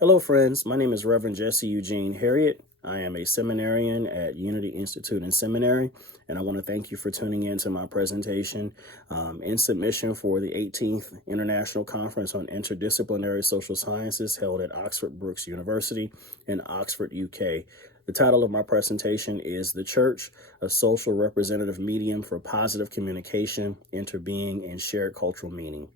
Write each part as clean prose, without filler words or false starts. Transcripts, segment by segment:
Hello, friends. My name is Reverend Jesse Eugene Harriet. I am a seminarian at Unity Institute and Seminary, and I want to thank you for tuning in to my presentation in submission for the 18th International Conference on Interdisciplinary Social Sciences held at Oxford Brookes University in Oxford, UK. The title of my presentation is The Church, a Social Representative Medium for Positive Communication, Interbeing, and Shared Cultural Meaning.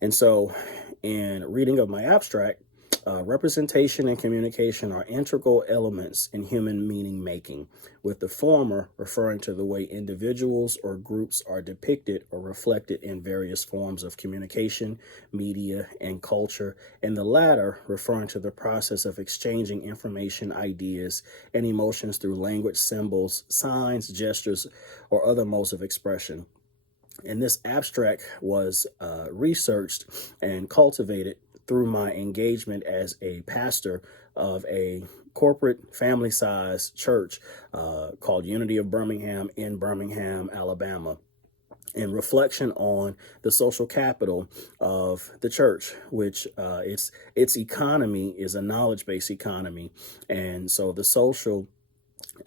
And so, in reading of my abstract, representation and communication are integral elements in human meaning making, with the former referring to the way individuals or groups are depicted or reflected in various forms of communication, media, and culture, and the latter referring to the process of exchanging information, ideas, and emotions through language, symbols, signs, gestures, or other modes of expression. And this abstract was researched and cultivated through my engagement as a pastor of a corporate family-sized church called Unity of Birmingham in Birmingham, Alabama, in reflection on the social capital of the church, which its economy is a knowledge-based economy. And so the social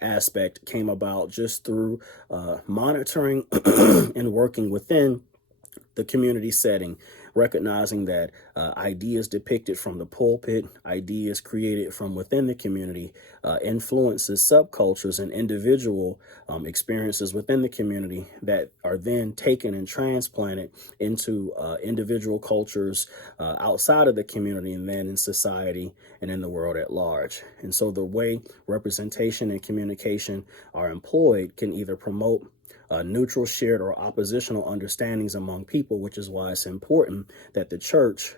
aspect came about just through monitoring and working within the community setting, recognizing that ideas depicted from the pulpit, ideas created from within the community, influences subcultures and individual experiences within the community that are then taken and transplanted into individual cultures outside of the community and then in society and in the world at large. And so the way representation and communication are employed can either promote neutral, shared, or oppositional understandings among people, which is why it's important that the church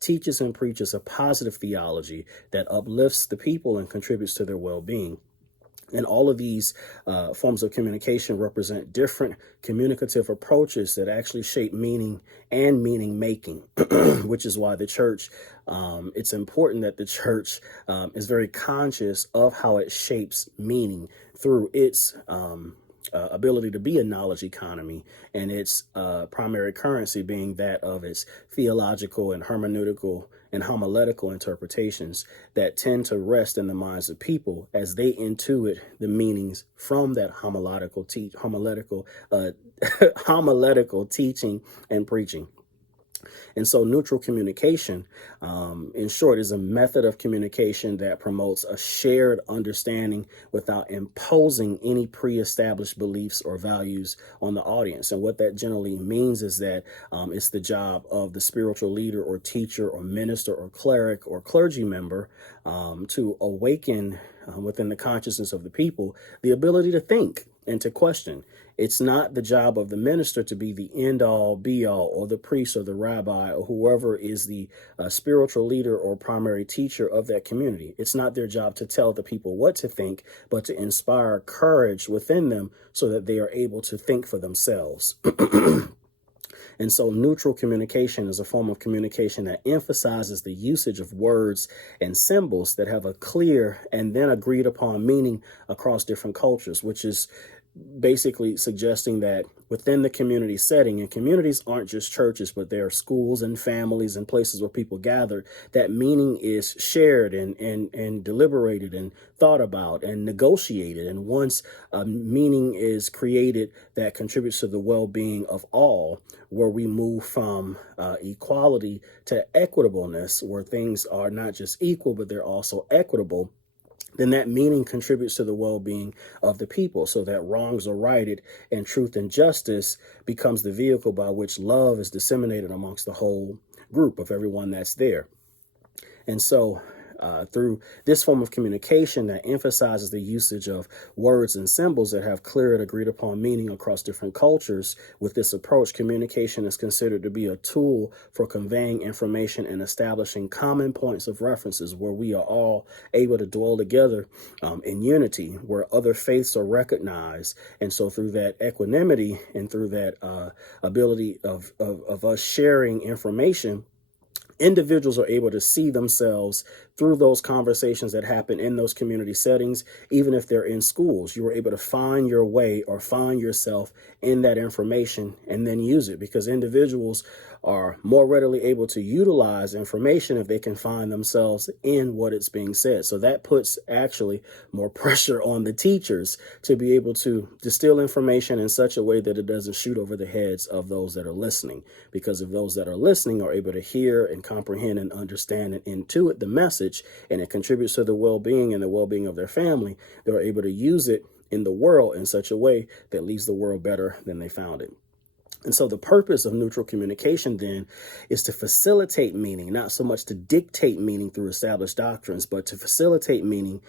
teaches and preaches a positive theology that uplifts the people and contributes to their well-being. And all of these forms of communication represent different communicative approaches that actually shape meaning and meaning making, which is why the church, it's important that the church is very conscious of how it shapes meaning through its ability to be a knowledge economy, and its primary currency being that of its theological and hermeneutical and homiletical interpretations that tend to rest in the minds of people as they intuit the meanings from that homiletical teaching and preaching. And so neutral communication, in short, is a method of communication that promotes a shared understanding without imposing any pre-established beliefs or values on the audience. And what that generally means is that it's the job of the spiritual leader or teacher or minister or cleric or clergy member to awaken within the consciousness of the people the ability to think and to question. It's not the job of the minister to be the end all be all, or the priest or the rabbi or whoever is the spiritual leader or primary teacher of that community. It's not their job to tell the people what to think, but to inspire courage within them so that they are able to think for themselves. And so neutral communication is a form of communication that emphasizes the usage of words and symbols that have a clear and then agreed upon meaning across different cultures, which is basically suggesting that within the community setting, and communities aren't just churches, but there are schools and families and places where people gather, that meaning is shared and deliberated and thought about and negotiated. And once a meaning is created that contributes to the well-being of all, where we move from equality to equitableness, where things are not just equal, but they're also equitable, then that meaning contributes to the well-being of the people, so that wrongs are righted and truth and justice becomes the vehicle by which love is disseminated amongst the whole group of everyone that's there. And so through this form of communication that emphasizes the usage of words and symbols that have clear and agreed upon meaning across different cultures, with this approach, communication is considered to be a tool for conveying information and establishing common points of references where we are all able to dwell together in unity, where other faiths are recognized. And so through that equanimity and through that ability of us sharing information, individuals are able to see themselves through those conversations that happen in those community settings. Even if they're in schools, you are able to find your way or find yourself in that information and then use it, because individuals are more readily able to utilize information if they can find themselves in what it's being said. So that puts actually more pressure on the teachers to be able to distill information in such a way that it doesn't shoot over the heads of those that are listening. Because if those that are listening are able to hear and comprehend and understand and intuit the message, and it contributes to the well-being and the well-being of their family, they're able to use it in the world in such a way that leaves the world better than they found it. And so the purpose of neutral communication then is to facilitate meaning, not so much to dictate meaning through established doctrines, but to facilitate meaning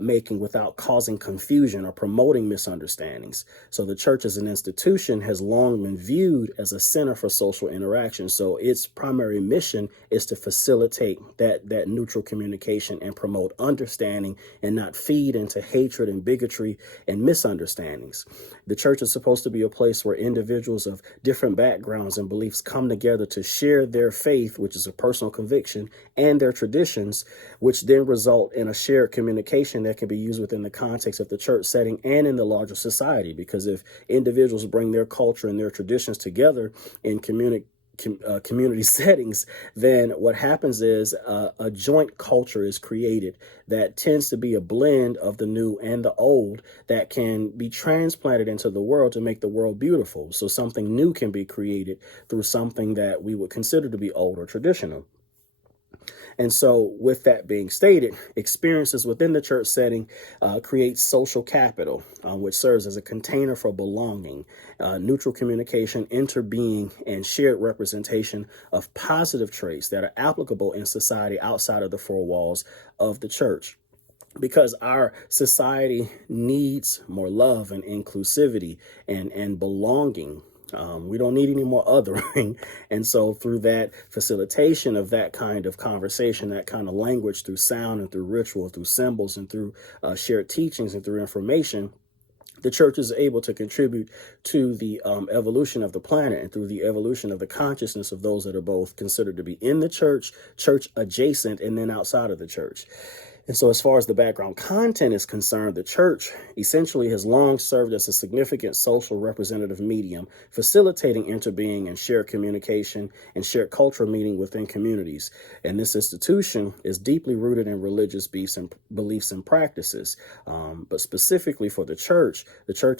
making without causing confusion or promoting misunderstandings. So the church as an institution has long been viewed as a center for social interaction. So its primary mission is to facilitate that neutral communication and promote understanding and not feed into hatred and bigotry and misunderstandings. The church is supposed to be a place where individuals of different backgrounds and beliefs come together to share their faith, which is a personal conviction, and their traditions, which then result in a shared communication that can be used within the context of the church setting and in the larger society. Because if individuals bring their culture and their traditions together in community settings, then what happens is a joint culture is created that tends to be a blend of the new and the old that can be transplanted into the world to make the world beautiful. So something new can be created through something that we would consider to be old or traditional. And so with that being stated, experiences within the church setting create social capital, which serves as a container for belonging, neutral communication, interbeing, and shared representation of positive traits that are applicable in society outside of the four walls of the church. Because our society needs more love and inclusivity and belonging. We don't need any more othering. And so through that facilitation of that kind of conversation, that kind of language through sound and through ritual, through symbols and through shared teachings and through information, the church is able to contribute to the evolution of the planet and through the evolution of the consciousness of those that are both considered to be in the church, church adjacent, and then outside of the church. And so as far as the background content is concerned, the church essentially has long served as a significant social representative medium, facilitating interbeing and shared communication and shared cultural meaning within communities. And this institution is deeply rooted in religious beliefs and practices. But specifically for the church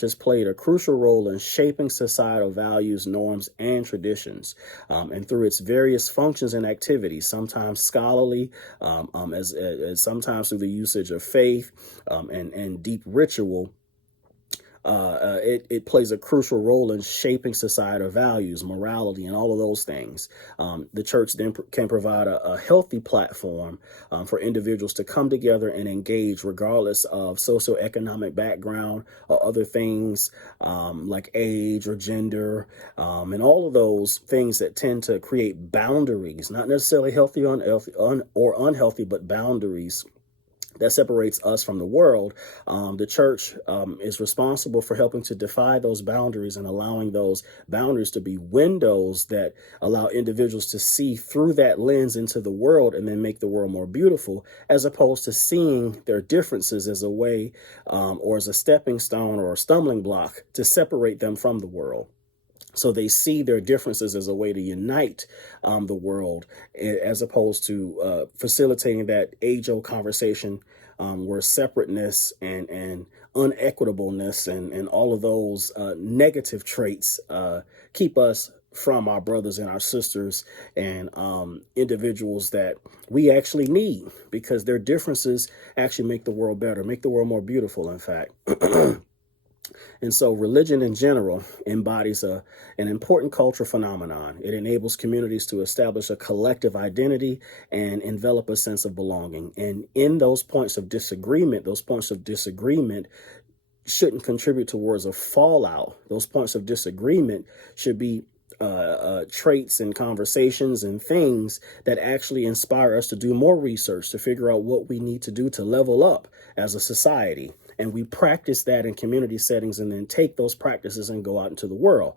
has played a crucial role in shaping societal values, norms, and traditions. And through its various functions and activities, sometimes scholarly, as sometimes through the usage of faith and deep ritual, it plays a crucial role in shaping societal values, morality, and all of those things. The church then can provide a healthy platform for individuals to come together and engage regardless of socioeconomic background or other things like age or gender, and all of those things that tend to create boundaries, not necessarily healthy or unhealthy, but boundaries that separates us from the world. The church is responsible for helping to defy those boundaries and allowing those boundaries to be windows that allow individuals to see through that lens into the world and then make the world more beautiful, as opposed to seeing their differences as a way or as a stepping stone or a stumbling block to separate them from the world. So they see their differences as a way to unite the world, as opposed to facilitating that age-old conversation where separateness and unequitableness and all of those negative traits keep us from our brothers and our sisters and individuals that we actually need, because their differences actually make the world better, make the world more beautiful, in fact. And so religion in general embodies an important cultural phenomenon. It enables communities to establish a collective identity and envelop a sense of belonging. And in those points of disagreement shouldn't contribute towards a fallout. Those points of disagreement should be traits and conversations and things that actually inspire us to do more research, to figure out what we need to do to level up as a society. And we practice that in community settings and then take those practices and go out into the world.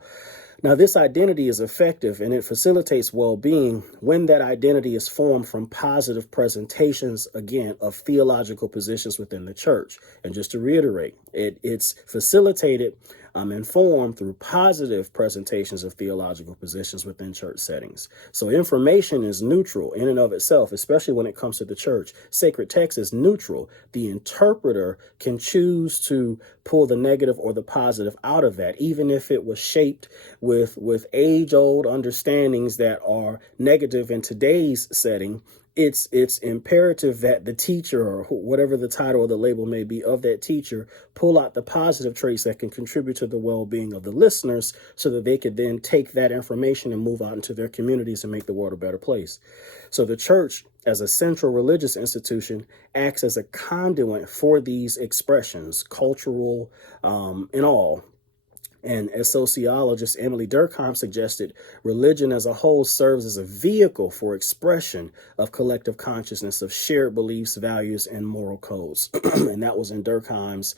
Now, this identity is effective and it facilitates well-being when that identity is formed from positive presentations, again, of theological positions within the church. And just to reiterate, it's facilitated informed through positive presentations of theological positions within church settings. So information is neutral in and of itself, especially when it comes to the church. Sacred text is neutral. The interpreter can choose to pull the negative or the positive out of that, even if it was shaped with age-old understandings that are negative in today's setting. It's imperative that the teacher, or whatever the title or the label may be of that teacher, pull out the positive traits that can contribute to the well-being of the listeners so that they could then take that information and move out into their communities and make the world a better place. So the church, as a central religious institution, acts as a conduit for these expressions, cultural and all. And as sociologist Emily Durkheim suggested, religion as a whole serves as a vehicle for expression of collective consciousness, of shared beliefs, values, and moral codes. And that was in Durkheim's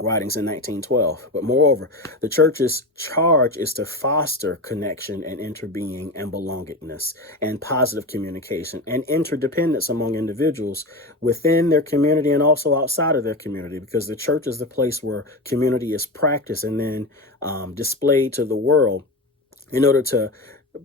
writings in 1912. But moreover, the church's charge is to foster connection and interbeing and belongingness and positive communication and interdependence among individuals within their community and also outside of their community, because the church is the place where community is practiced and then displayed to the world in order to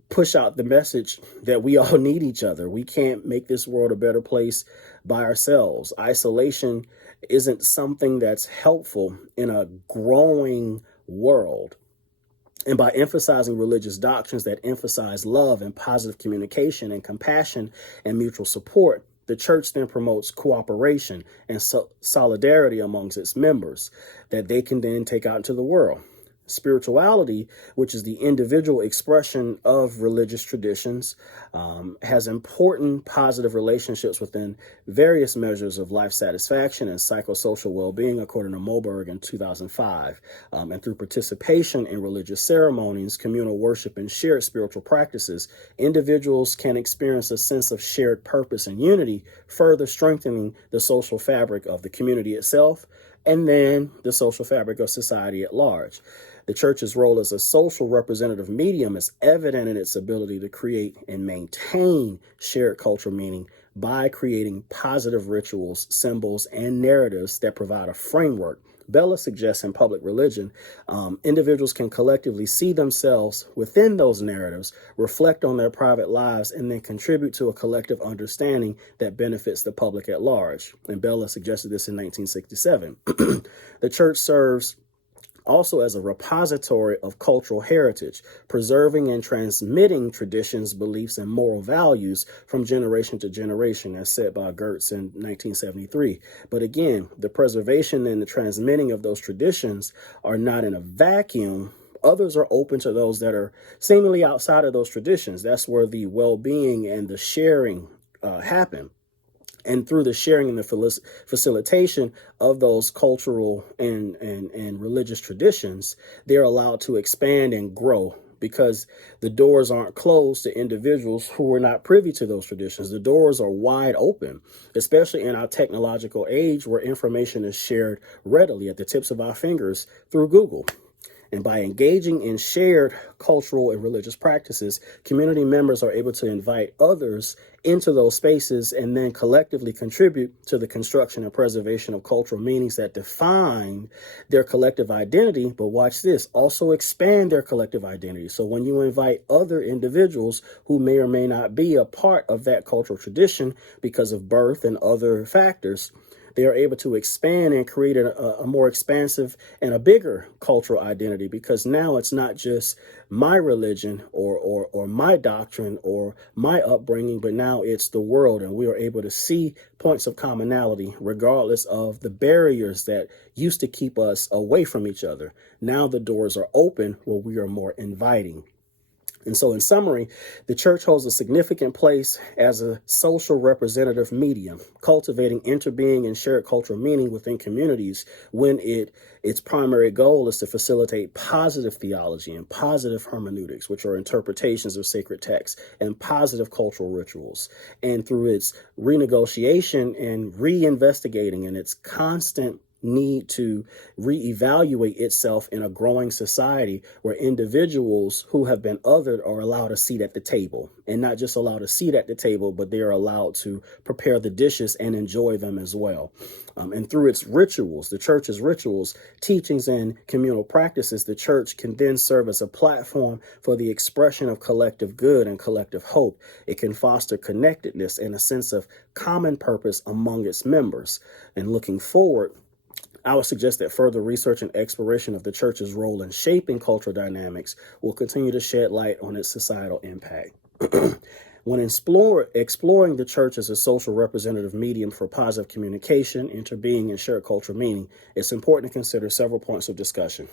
push out the message that we all need each other. We can't make this world a better place by ourselves. Isolation isn't something that's helpful in a growing world. And by emphasizing religious doctrines that emphasize love and positive communication and compassion and mutual support, the church then promotes cooperation and solidarity amongst its members that they can then take out into the world. Spirituality, which is the individual expression of religious traditions, has important positive relationships within various measures of life satisfaction and psychosocial well-being, according to Moberg in 2005. And through participation in religious ceremonies, communal worship, and shared spiritual practices, individuals can experience a sense of shared purpose and unity, further strengthening the social fabric of the community itself, and then the social fabric of society at large. The church's role as a social representative medium is evident in its ability to create and maintain shared cultural meaning by creating positive rituals, symbols, and narratives that provide a framework. Bella suggests in public religion, individuals can collectively see themselves within those narratives, reflect on their private lives, and then contribute to a collective understanding that benefits the public at large. And Bella suggested this in 1967. The church serves also as a repository of cultural heritage, preserving and transmitting traditions, beliefs, and moral values from generation to generation, as said by Gertz in 1973. But again, the preservation and the transmitting of those traditions are not in a vacuum. Others are open to those that are seemingly outside of those traditions. That's where the well-being and the sharing happen. And through the sharing and the facilitation of those cultural and religious traditions, they're allowed to expand and grow, because the doors aren't closed to individuals who are not privy to those traditions. The doors are wide open, especially in our technological age where information is shared readily at the tips of our fingers through Google. And by engaging in shared cultural and religious practices, community members are able to invite others into those spaces and then collectively contribute to the construction and preservation of cultural meanings that define their collective identity. But watch this, also expand their collective identity. So when you invite other individuals who may or may not be a part of that cultural tradition because of birth and other factors, they are able to expand and create a more expansive and a bigger cultural identity, because now it's not just my religion or my doctrine or my upbringing, but now it's the world, and we are able to see points of commonality regardless of the barriers that used to keep us away from each other. Now the doors are open where we are more inviting. And so in summary, the church holds a significant place as a social representative medium, cultivating interbeing and shared cultural meaning within communities when its primary goal is to facilitate positive theology and positive hermeneutics, which are interpretations of sacred texts, and positive cultural rituals. And through its renegotiation and reinvestigating and its constant need to reevaluate itself in a growing society where individuals who have been othered are allowed a seat at the table, and not just allowed a seat at the table, but they are allowed to prepare the dishes and enjoy them as well. And through its rituals, the church's rituals, teachings, and communal practices, the church can then serve as a platform for the expression of collective good and collective hope. It can foster connectedness and a sense of common purpose among its members. And looking forward, I would suggest that further research and exploration of the church's role in shaping cultural dynamics will continue to shed light on its societal impact. When exploring the church as a social representative medium for positive communication, interbeing, and shared cultural meaning, it's important to consider several points of discussion.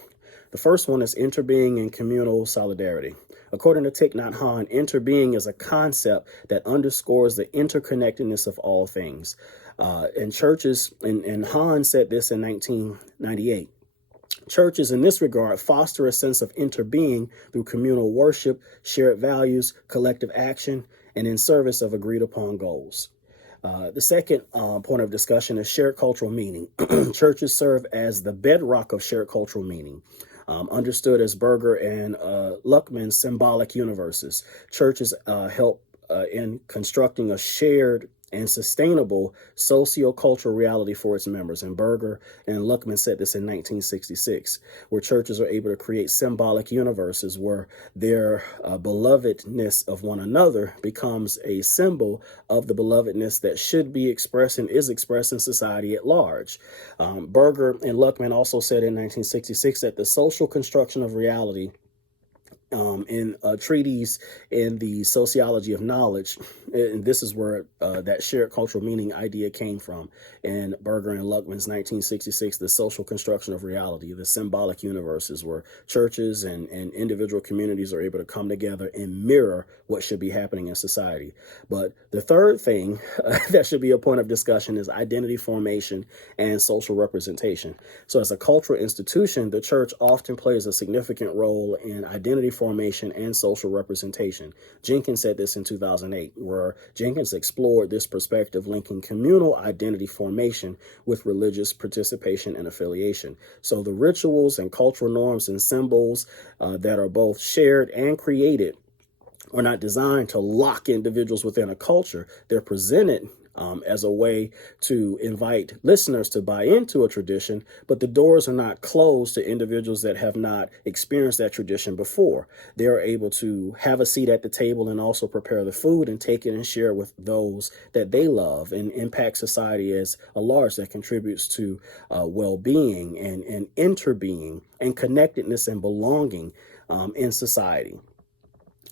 The first one is interbeing and communal solidarity. According to Thich Nhat Hanh, interbeing is a concept that underscores the interconnectedness of all things. And churches, and Hahn said this in 1998, churches in this regard foster a sense of interbeing through communal worship, shared values, collective action, and in service of agreed upon goals. The second point of discussion is shared cultural meaning. Churches serve as the bedrock of shared cultural meaning. Understood as Berger and Luckman's symbolic universes. Churches help in constructing a shared and sustainable socio-cultural reality for its members. And Berger and Luckman said this in 1966, where churches are able to create symbolic universes where their belovedness of one another becomes a symbol of the belovedness that should be expressed and is expressed in society at large. Berger and Luckman also said in 1966 that the social construction of reality in a treatise in the sociology of knowledge, and this is where that shared cultural meaning idea came from, in Berger and Luckman's 1966, the social construction of reality, the symbolic universes where churches and individual communities are able to come together and mirror what should be happening in society. But the third thing that should be a point of discussion is identity formation and social representation. So as a cultural institution, the church often plays a significant role in identity formation and social representation. Jenkins said this in 2008, where Jenkins explored this perspective linking communal identity formation with religious participation and affiliation. So the rituals and cultural norms and symbols that are both shared and created are not designed to lock individuals within a culture. They're presented as a way to invite listeners to buy into a tradition, but the doors are not closed to individuals that have not experienced that tradition before. They're able to have a seat at the table and also prepare the food and take it and share with those that they love and impact society as a large that contributes to well-being and interbeing and connectedness and belonging in society.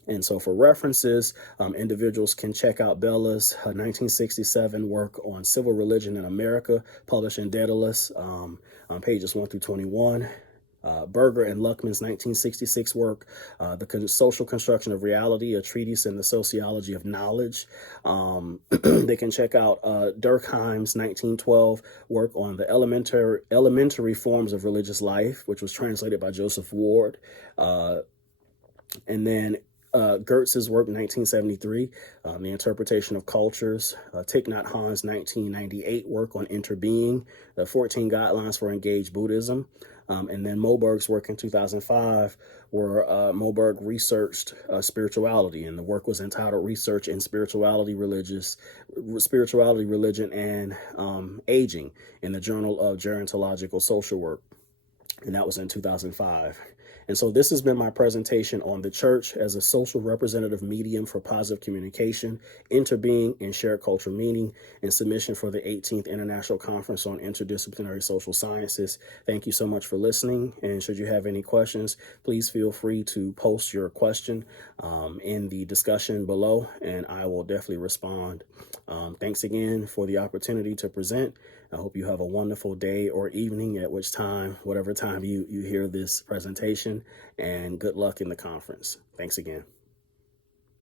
And so for references, individuals can check out Bella's 1967 work on civil religion in America, published in Daedalus, on pages 1 through 21. Berger and Luckman's 1966 work, The Social Construction of Reality, a treatise in the sociology of knowledge. They can check out Durkheim's 1912 work on the elementary forms of religious life, which was translated by Joseph Ward. And then Gertz's work in 1973, The Interpretation of Cultures, Thich Nhat Hanh's 1998 work on interbeing, the 14 Guidelines for Engaged Buddhism, and then Moberg's work in 2005, where Moberg researched spirituality, and the work was entitled Research in Spirituality, Religion, and Aging in the Journal of Gerontological Social Work, and that was in 2005. And so this has been my presentation on the church as a social representative medium for positive communication, interbeing, and shared cultural meaning, in submission for the 18th International Conference on Interdisciplinary Social Sciences. Thank you so much for listening. And should you have any questions, please feel free to post your question in the discussion below, and I will definitely respond. Thanks again for the opportunity to present. I hope you have a wonderful day or evening, at which time, whatever time you hear this presentation, and good luck in the conference. Thanks again.